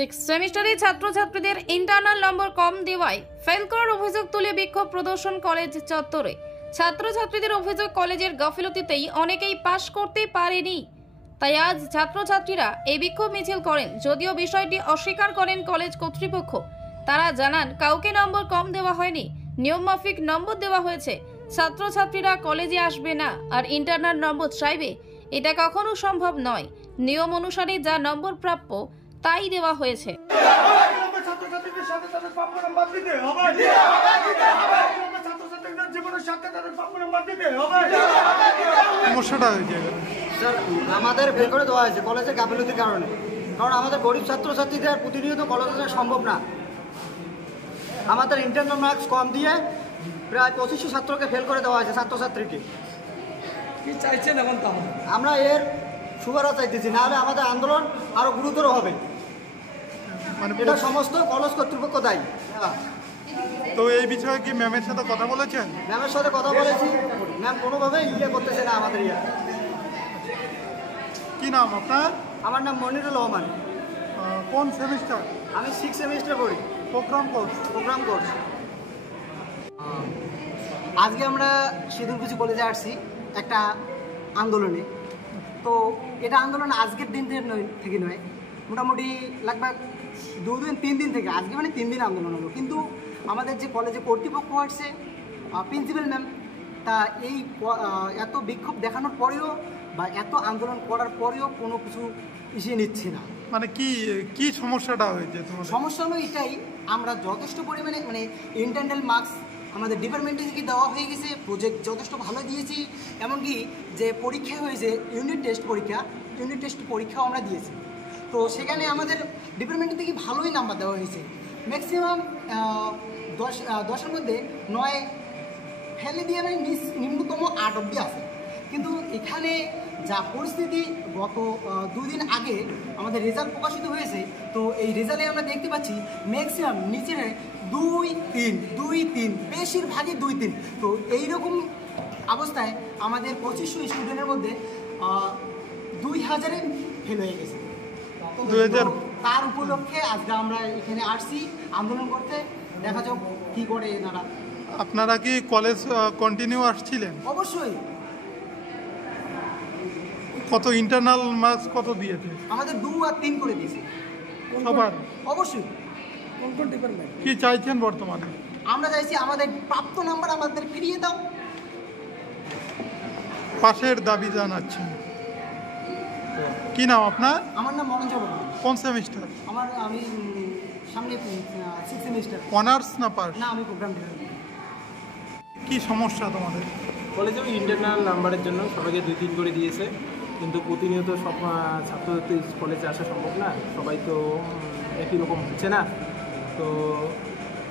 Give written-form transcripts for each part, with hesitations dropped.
Six সেমিস্টারে ছাত্রছাত্রীদের internal নম্বর কম দেওয়ায় ফেল করার অভিযোগ তুলে বিক্ষোভ প্রদর্শন কলেজ চত্বরে। ছাত্রছাত্রীদের অভিযোগ, কলেজের গাফিলতিতেই অনেকেই পাশ করতে পারেনি। তাই আজ ছাত্রছাত্রীরা এই বিক্ষোভ মিছিল করেন। যদিও বিষয়টি অস্বীকার করেন কলেজ কর্তৃপক্ষ। তারা জানান, কাউকে নম্বর কম দেওয়া হয়নি, নিয়মমাফিক নম্বর দেওয়া হয়েছে। ছাত্রছাত্রীরা কলেজে আসবে না আর ইন্টারনাল নম্বর চাইবে, এটা কখনো সম্ভব নয়। নিয়ম অনুসারে যা নম্বর প্রাপ্য তাই দেওয়া হয়েছে। আমাদের বের করে দেওয়া হয়েছে কলেজের গাফিলতির কারণে, কারণ আমাদের গরিব ছাত্রছাত্রীদের প্রতিনিয়ত কলেজে আসা সম্ভব না। আমাদের ইন্টারনাল মার্কস কম দিয়ে প্রায় 2500 ছাত্রকে ফেল করে দেওয়া হয়েছে। ছাত্রছাত্রীকে কি চাইছেন এখন? আমরা এর সুবারা চাইতেছি, নাহলে আমাদের আন্দোলন আরো গুরুতর হবে। এটা সমস্ত কলেজ কর্তৃপক্ষ দায়ী। তো এই বিষয়ে কি ম্যামের সাথে কথা বলেছেন? ম্যামের সাথে কথা বলেছি, ম্যাম কোনোভাবেই করতেছে না আমাদের কি নাম আপনার? আমার নাম মনিরুল রহমান। কোন সেমিস্টার? আমি 6 সেমিস্টার পড়ি। Program course. আজকে আমরা সিঁদুরকুচি কলেজে আসছি একটা আন্দোলনে। তো এটা আন্দোলন আজকের দিন থেকে নয়, মোটামুটি লাগবে 2 দিন 3 দিন থেকে। আজকে মানে 3 দিন আন্দোলন হলো। কিন্তু আমাদের যে কলেজে কর্তৃপক্ষ আসছে, প্রিন্সিপাল ম্যাম, তা এই এত বিক্ষোভ দেখানোর পরেও বা এত আন্দোলন করার পরেও কোনো কিছু ইসে নিচ্ছে না। মানে কি সমস্যাটা হয়েছে? সমস্যা হলো এটাই, আমরা যথেষ্ট পরিমাণে মানে ইন্টারনাল মার্কস আমাদের ডিপার্টমেন্টে থেকে দেওয়া হয়ে গেছে, প্রজেক্ট যথেষ্ট ভালো দিয়েছি। এমনকি যে পরীক্ষা হয়েছে ইউনিট টেস্ট পরীক্ষাও আমরা দিয়েছি। তো সেখানে আমাদের ডিপার্টমেন্ট থেকে ভালোই নাম্বার দেওয়া হয়েছে। ম্যাক্সিমাম 10-এর মধ্যে 9 ফেলে দিয়ে মানে নিম্নতম 8 অব্দি আছে। কিন্তু এখানে যা পরিস্থিতি, গত 2 দিন আগে আমাদের রেজাল্ট প্রকাশিত হয়েছে। তো এই রেজাল্টে আমরা দেখতে পাচ্ছি ম্যাক্সিমাম নিচের 2-3, বেশিরভাগই 2-3। তো এইরকম অবস্থায় আমাদের 2500 স্টুডেন্টের মধ্যে 2000-এ ফেল হয়ে গেছে। 2000 তার উপলক্ষে আজকে আমরা এখানে আসছি আন্দোলন করতে। দেখা যাক কি করে এনারা। আপনারা কি কলেজ কন্টিনিউ আসছিলেন? অবশ্যই। কত ইন্টারনাল মার্কস কত দিয়েছে? আমাদের 2 আর 3 করে দিয়েছে সবার। অবশ্যই। কোন ডিপার্টমেন্ট কি চাইছেন বর্তমানে? আমরা চাইছি আমাদের প্রাপ্ত নাম্বার আমাদের ফিরিয়ে দাও। পাশের দাবি জানাচ্ছেন। কি নাম আপনার? আমার নাম মনোজ বর্মন। কোন সেমিস্টার? আমি সামনে 6 সেমিস্টার। অনার্স না পাস? না, আমি প্রোগ্রাম ডিপার্টমেন্ট। কি সমস্যা তোমাদের? কলেজে ইন্টারনাল নাম্বারের জন্য সবাইকে 2-3 করে দিয়েছে, কিন্তু প্রতিনিয়ত সব ছাত্রছাত্রী কলেজে আসা সম্ভব না। সবাই তো একই রকম হচ্ছে না, তো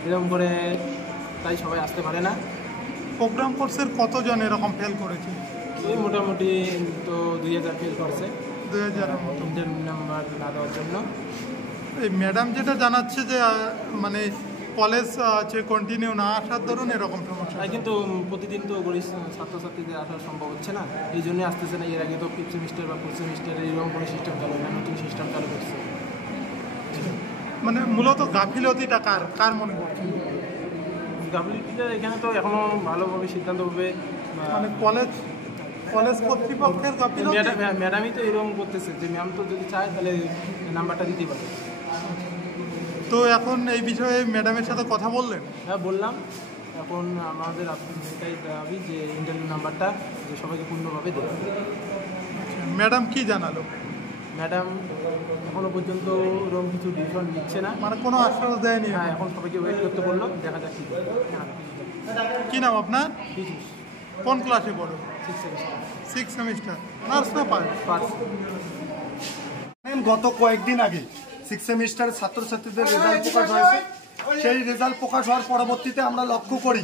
এরকম করে তাই সবাই আসতে পারে না। প্রোগ্রাম কোর্সের কতজন এরকম ফেল করেছে? ওই মোটামুটি তো 2000 ফেল করছে 2000-এর মতো ইন্টারনাল নাম্বার না দেওয়ার জন্য। এই ম্যাডাম যেটা জানাচ্ছে যে মানে কলেজ কন্টিনিউ না আসার ধরুন এরকম সমস্যা। কিন্তু প্রতিদিন তো গরিব ছাত্রছাত্রীদের আসা সম্ভব হচ্ছে না, এই জন্যই আসতেছে না। এর আগে তো 5th সেমিস্টার বা 4th সেমিস্টারে এরকম কোনো সিস্টেম চালু হয় না, নতুন সিস্টেম চালু করছে। মানে মূলত গাফিলতিটা কার মনে করছে? গাফিলতিটা এখানে তো এখনও ভালোভাবে সিদ্ধান্ত হবে, মানে কলেজ কর্তৃপক্ষের গাফিলতি। ম্যাডামই তো এরকম করতেছে যে ম্যাম তো যদি চায় তাহলে নাম্বারটা দিতে পারে। তো এখন এই বিষয়ে ম্যাডামের সাথে কথা বললেন? হ্যাঁ, বললাম। এখন আমাদের এটাই দাবি যে ইন্টারভিউ নাম্বারটা যে সবাইকে পূর্ণভাবে দেবে। ম্যাডাম কি জানালো? ম্যাডাম এখনও পর্যন্ত ওরকম কিছু ডিসিশন নিচ্ছে না, মানে কোনো আশ্বাস দেয়নি? হ্যাঁ, এখন সবাইকে ওয়েট করতে বললো, দেখা যাক কি নাম আপনার? পীযূষ। কোন ক্লাসে পড়ো? 6 সেমিস্টার। অনার্স না পাস? গত কয়েকদিন আগে 6 সেমিস্টার ছাত্রছাত্রীদের রেজাল্ট প্রকাশ হয়েছে। সেই রেজাল্ট প্রকাশ হওয়ার পরবর্তীতে আমরা লক্ষ্য করি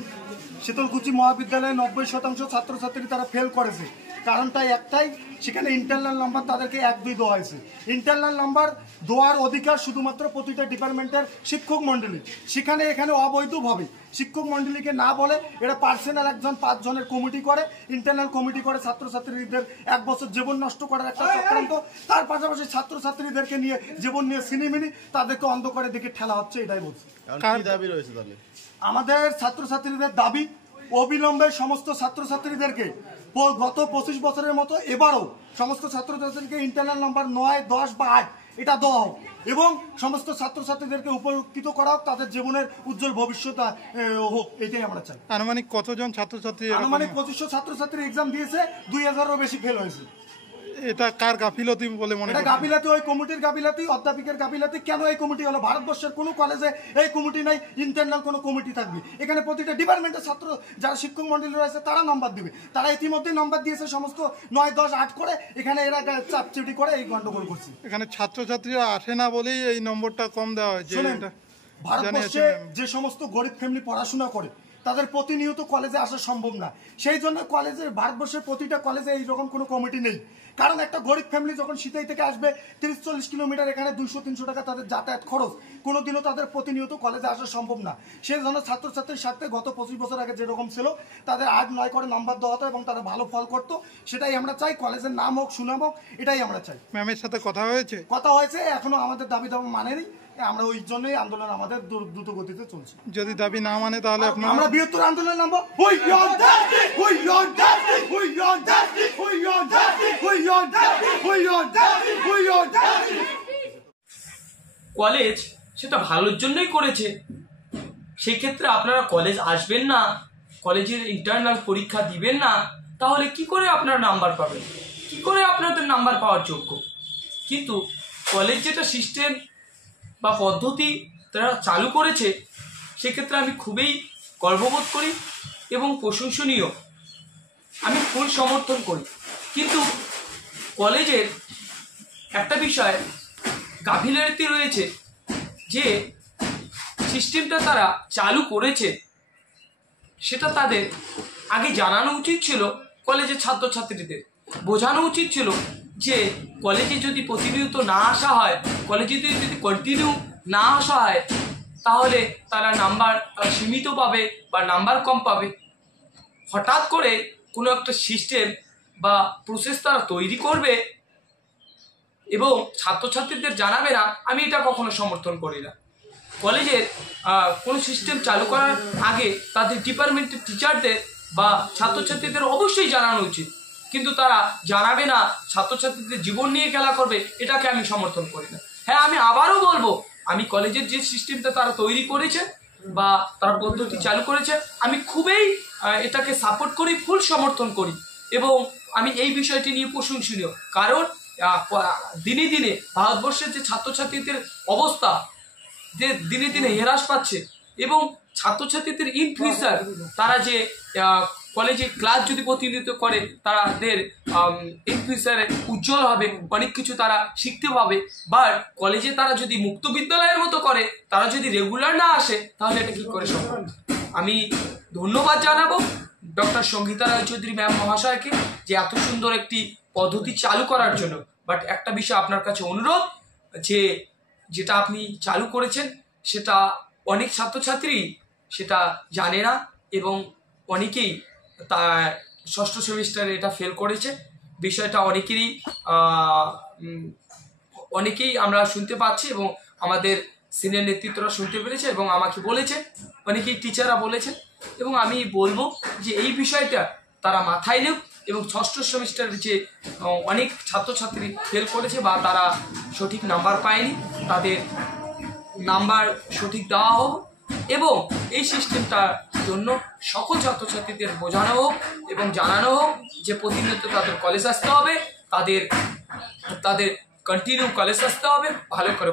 শীতলকুচি মহাবিদ্যালয়ে 90% ছাত্রছাত্রী তারা ফেল করেছে। কারণটা একটাই, সেখানে ইন্টারনাল নাম্বার তাদেরকে 1-2 দেওয়া হয়েছে। ইন্টারনাল নাম্বার দেওয়ার অধিকার শুধুমাত্র প্রতিটা ডিপার্টমেন্টের শিক্ষক মণ্ডলী, সেখানে এখানে অবৈধভাবে শিক্ষক মণ্ডলীকে না বলে এরা পার্সোনাল 1-5 জনের কমিটি করে, ইন্টারনাল কমিটি করে ছাত্রছাত্রীদের 1 বছর জীবন নষ্ট করার একটা চক্রান্ত। তার পাশাপাশি ছাত্রছাত্রীদেরকে নিয়ে জীবন নিয়ে সিনেমিনি তাদেরকে অন্ধ করে দিকে ঠেলা হচ্ছে, এটাই বলছি। আমাদের ছাত্রছাত্রীদের দাবি অবিলম্বে সমস্ত ছাত্রছাত্রীদেরকে গত 25 বছরের মতো এবারও সমস্ত ছাত্রছাত্রীকে ইন্টারনাল নাম্বার 9, 10 বা 8 এটা দেওয়া হোক এবং সমস্ত ছাত্রছাত্রীদেরকে উপকৃত করা হোক, তাদের জীবনের উজ্জ্বল ভবিষ্যৎ হোক, এটাই আমরা চাই। আনুমানিক কতজন ছাত্রছাত্রী? আনুমানিক 2500 ছাত্রছাত্রী এক্সাম দিয়েছে, 2000-এরও বেশি ফেল হয়েছে। এটা কার গাফিলতি বলে মনে হয়? গাফিলাতি ওই কমিটির গাফিলাতি, অধ্যাপকের গাফিলাতি। কেন এই কমিটি হলো? ভারতবর্ষের কোনো কলেজে এই কমিটি নাই, ইন্টারনাল কোনো কমিটি থাকবে। এখানে প্রতিটা ডিপার্টমেন্টের ছাত্র যারা শিক্ষক মন্ডলী রয়েছে তারা নাম্বার দিবে। তারা ইতিমধ্যে নাম্বার দিয়েছে সমস্ত 9, 10, 8 করে। এখানে এরা চাপচিটি করে এই গন্ডগোল করছে। এখানে ছাত্রছাত্রীরা আসে না বলেই এই নম্বরটা কম দেওয়া হয়েছে। ভারতবর্ষে যে সমস্ত গরিব ফ্যামিলি পড়াশোনা করে তাদের প্রতিনিয়ত কলেজে আসা সম্ভব না, সেই জন্য কলেজের ভারতবর্ষের প্রতিটা কলেজে এইরকম কোনো কমিটি নেই। কারণ একটা গরিব ফ্যামিলি যখন সিতাই থেকে আসবে 30-40 কিলোমিটার, এখানে 200-300 টাকা তাদের যাতায়াত খরচ, কোনোদিনও তাদের প্রতিনিয়ত কলেজে আসা সম্ভব না। সেই জন্য ছাত্রছাত্রীর সাথে গত 25 বছর আগে যেরকম ছিল তাদের 8-9 করে নাম্বার দেওয়া হতো এবং তারা ভালো ফল করতো, সেটাই আমরা চাই। কলেজের নাম হোক, সুনাম হোক, এটাই আমরা চাই। ম্যামের সাথে কথা হয়েছে? কথা হয়েছে, এখনো আমাদের দাবি দাবি মানেনি। আমরা ওই জন্যই আন্দোলন আমাদের দ্রুত গতিতে চলছে। যদি দাবি না মানে তাহলে আমরা বৃহত্তর আন্দোলন নামবো। কলেজ সেটা ভালোর জন্যই করেছে, সেই ক্ষেত্রে আপনারা কলেজ আসবেন না, কলেজের ইন্টারনাল পরীক্ষা দিবেন না, তাহলে কি করে আপনারা নাম্বার পাবেন? কি করে আপনাদের নাম্বার পাওয়ার যোগ্য? কিন্তু কলেজ যেটা সিস্টেম বা পদ্ধতি তারা চালু করেছে, সেক্ষেত্রে আমি খুবই গর্ববোধ করি এবং প্রশংসনীয়, আমি ফুল সমর্থন করি। কিন্তু কলেজের একটা বিষয় গাফিলতি রয়েছে, যে সিস্টেমটা তারা চালু করেছে সেটা তাদের আগে জানানো উচিত ছিল। কলেজের ছাত্রছাত্রীদের বোঝানো উচিত ছিল যে কলেজে যদি প্রতিনিয়ত না আসা হয়, কলেজে যদি কন্টিনিউ না আসা হয়, তাহলে তারা নাম্বার সীমিত পাবে বা নাম্বার কম পাবে। হঠাৎ করে কোনো একটা সিস্টেম বা প্রসেস তারা তৈরি করবে এবং ছাত্রছাত্রীদের জানাবে না, আমি এটা কখনো সমর্থন করি না। কলেজের কোনো সিস্টেম চালু করার আগে তাদের ডিপার্টমেন্টের টিচারদের বা ছাত্রছাত্রীদের অবশ্যই জানানো উচিত, কিন্তু তারা জানাবে না, ছাত্রছাত্রীদের জীবন নিয়ে খেলা করবে, এটাকে আমি সমর্থন করি না। হ্যাঁ, আমি আবারও বলবো, আমি কলেজের যে সিস্টেমটা তারা তৈরি করেছে বা তার পদ্ধতি চালু করেছে, আমি খুবই এটাকে সাপোর্ট করি, ফুল সমর্থন করি এবং আমি এই বিষয়টি নিয়ে প্রশংসনীয়। কারণ দিনে দিনে ভারতবর্ষের যে ছাত্রছাত্রীদের অবস্থা যে দিনে দিনে হ্রাস পাচ্ছে এবং ছাত্রছাত্রীদের ইন ফিউচার তারা যে কলেজে ক্লাস যদি প্রতিনিয়ত করে, তাদের ইন ফিউচারে উজ্জ্বল হবে, অনেক কিছু তারা শিখতে পাবে। বাট কলেজে তারা যদি মুক্ত বিদ্যালয়ের মতো করে, তারা যদি রেগুলার না আসে, তাহলে এটা কি করে সম্ভব? আমি ধন্যবাদ জানাবো ডক্টর সঙ্গীতা রায়চৌধুরী ম্যাম মহাশয়কে যে এত সুন্দর একটি পদ্ধতি চালু করার জন্য। বাট একটা বিষয় আপনার কাছে অনুরোধ, যে যেটা আপনি চালু করেছেন সেটা অনেক ছাত্রছাত্রী সেটা জানে না এবং অনেকেই তা ষষ্ঠ সেমিস্টারে এটা ফেল করেছে। বিষয়টা অনেকেই আমরা শুনতে পাচ্ছি এবং আমাদের সিনিয়র নেতৃত্বরা শুনতে পেরেছে এবং আমাকে বলেছে, অনেকেই টিচাররা বলেছেন। এবং আমি বলবো যে এই বিষয়টা তারা মাথায় নেব এবং ষষ্ঠ সেমিস্টারের যে অনেক ছাত্রছাত্রী ফেল করেছে বা তারা সঠিক নাম্বার পায়নি, তাদের নাম্বার সঠিক দেওয়া হোক এবং এই সিস্টেমটার জন্য সকল ছাত্রছাত্রীদের বোঝানো হোক এবং জানানো হোক যে প্রতিনিয়ত তাদের কলেজ আসতে হবে, তাদের কন্টিনিউ কলেজ আসতে হবে, ভালো করে